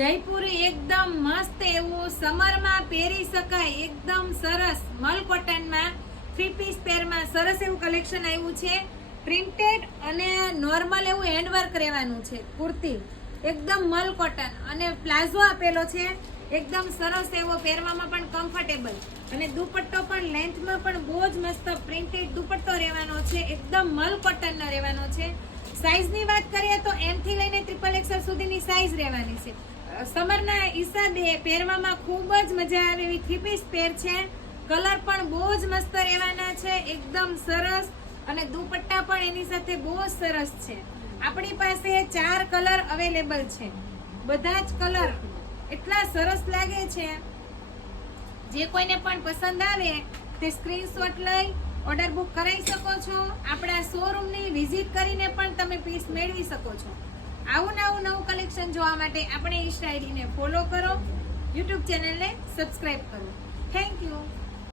જયપુરી એકદમ મસ્ત એવું સમરમાં પહેરી શકાય એકદમ સરસ મલ કોટનમાં 3 પીસ પેરમાં સરસ એવું કલેક્શન આવ્યું છે. પ્રિન્ટેડ અને નોર્મલ એવું હેન્ડવર્ક રહેવાનું છે. કુર્તી એકદમ મલ કોટન અને પ્લાઝો આપેલો છે. એકદમ સરસ એવો પહેરવામાં પણ કમ્ફર્ટેબલ અને દુપટ્ટો પણ લેન્થમાં પણ બહુ જ મસ્ત પ્રિન્ટેડ દુપટ્ટો રહેવાનો છે. એકદમ મલ કોટનનો રહેવાનો છે. સાઈઝની વાત કરીએ તો M થી લઈને XXL સુધીની સાઈઝ રહેવાની છે. સમરના હિસાબે પહેરવામાં ખૂબ જ મજા આવે એવી 3 પીસ પેર છે. કલર પણ બહુ જ મસ્ત રહેવાના છે. એકદમ સરસ અને દુપટ્ટા પણ એની સાથે બહુ સરસ છે. આપણી પાસે 4 કલર અવેલેબલ છે. બધા જ કલર એટલા સરસ લાગે છે. જે કોઈને પણ પસંદ આવે તે સ્ક્રીનશોટ લઈ ઓર્ડર બુક કરાવી શકો છો. આપણા શોરૂમની વિઝિટ કરીને પણ તમે પીસ મેળવી શકો છો. આવું નવું કલેક્શન જોવા માટે આપણે ઇન્સ્ટા આઈડીને ફોલો કરો, યુટ્યુબ ચેનલને સબસ્ક્રાઇબ કરો. Thank you.